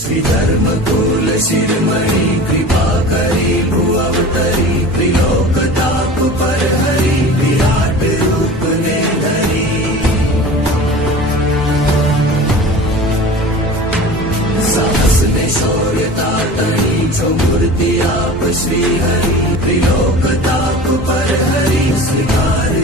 श्री धर्मकुल शिरोमणि कृपा करी भू अवतरी त्रिलोक ताप पर हरि विराट रूप ने धरी साहस ने शौर्यता तणी जो मूर्ति आप श्री हरि त्रिलोक ताप पर हरि स्वीकार